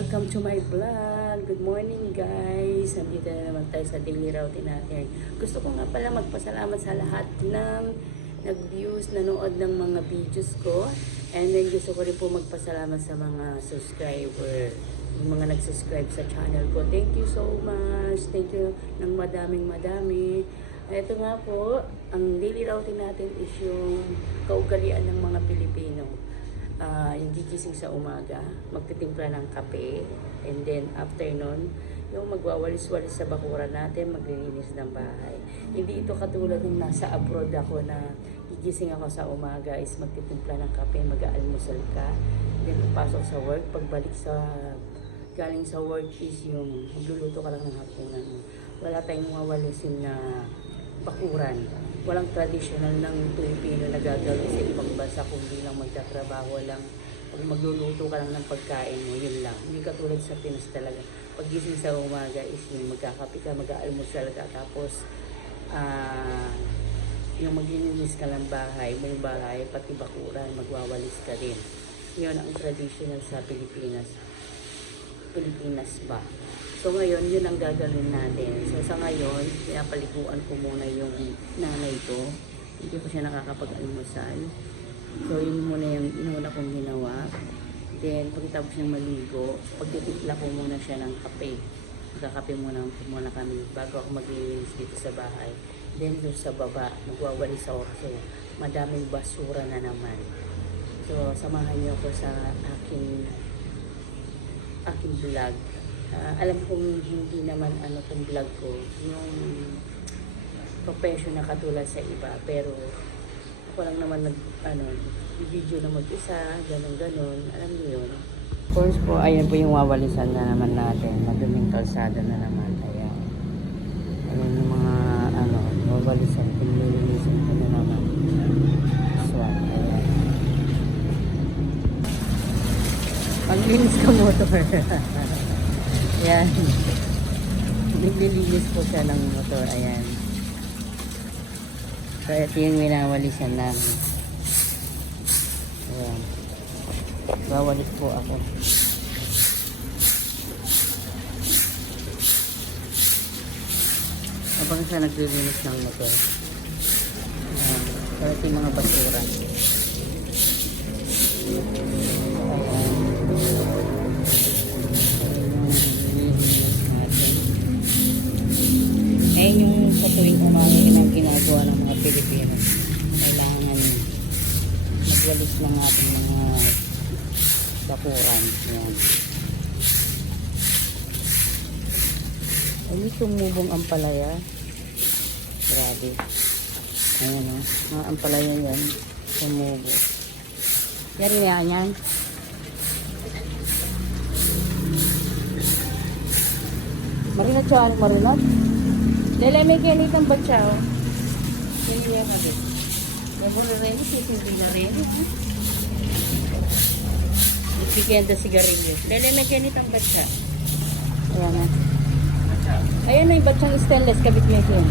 Welcome to my vlog. Good morning guys. Nandito na naman tayo sa daily routine natin. Gusto ko nga pala magpasalamat sa lahat ng nag-views, nanood ng mga videos ko. And then gusto ko rin po magpasalamat sa mga subscriber, yung mga nag-subscribe sa channel ko. Thank you so much. Thank you ng madaming. Ito nga po, ang daily routine natin is yung kaugalian ng mga Pilipino. Yung gigising sa umaga, magtitimpla ng kape, and then after nun, yung magwawalis-walis sa bakuran natin, maglilinis ng bahay. Hindi ito katulad ng nasa abroad ako na gigising ako sa umaga is magtitimpla ng kape, mag-aalmusal ka, then pasok sa work, pagbalik sa galing sa work is yung magluluto ka lang ng hapunan mo. Wala tayong mawawalisin na bakuran. Walang traditional ng Pilipino na gagawin sa ibang bansa kundi lang magtatrabaho lang. Pag magluluto ka lang ng pagkain mo, yun lang. Hindi katulad sa Pinas talaga. Paggising sa umaga is yung magkakape ka, mag-aalmusal ka, tapos yung maglilinis ka ng bahay, may bahay, pati bakuran, magwawalis ka din. Yun ang traditional sa Pilipinas. Pilipinas ba? So ngayon, yun ang gagawin natin. So sa ngayon, pinapaliguan ko muna yung nanay ko. Hindi ko siya nakakapag-almusal. So yun muna yung inuna kong ginawa. Then pagkatapos niyang maligo, pagtitimpla ko muna siya ng kape. Magkakape muna kami bago ako maglilinis dito sa bahay. Then doon sa baba, magwawalis ako kasi madaming basura na naman. So samahan niyo ko sa aking vlog. Alam kong hindi naman tong vlog ko yung professional katulad sa iba, pero ako lang naman video na mag-isa, ganon, alam niyo yun. Of course po, ayan po yung wawalisan na naman natin, maduming kalsada na naman, ayan yung mga wawalisan, pinililisan ko na naman. Swat, ayan. Paglinis ka motor. Ayan. Naglilinis po siya ng motor. Ayan. So, ito yung minawalisan namin. Ayan. Wawalis po ako. Habang siya naglilinis ng motor. Ayan. So, ito yung mga basura. Ayan yung sa tuwing umaga yun ang ginagawa ng mga Pilipino. Kailangan magwalis ng ating mga bakuran. Ayan. Ay, tumubong ang palaya. Grabe. Ayan o. Mga ampalaya yan. Tumubo. Yari na yan. Marinat siya. Marinat. Lele, may ganitang batsaw. Hindi niya kasi. Naburo rin, hindi na rin. Bigyan na sigarilyo. Lele, may ganitang batsa. Ayan na. Ayan na yung batsang stainless, kabit niya yun.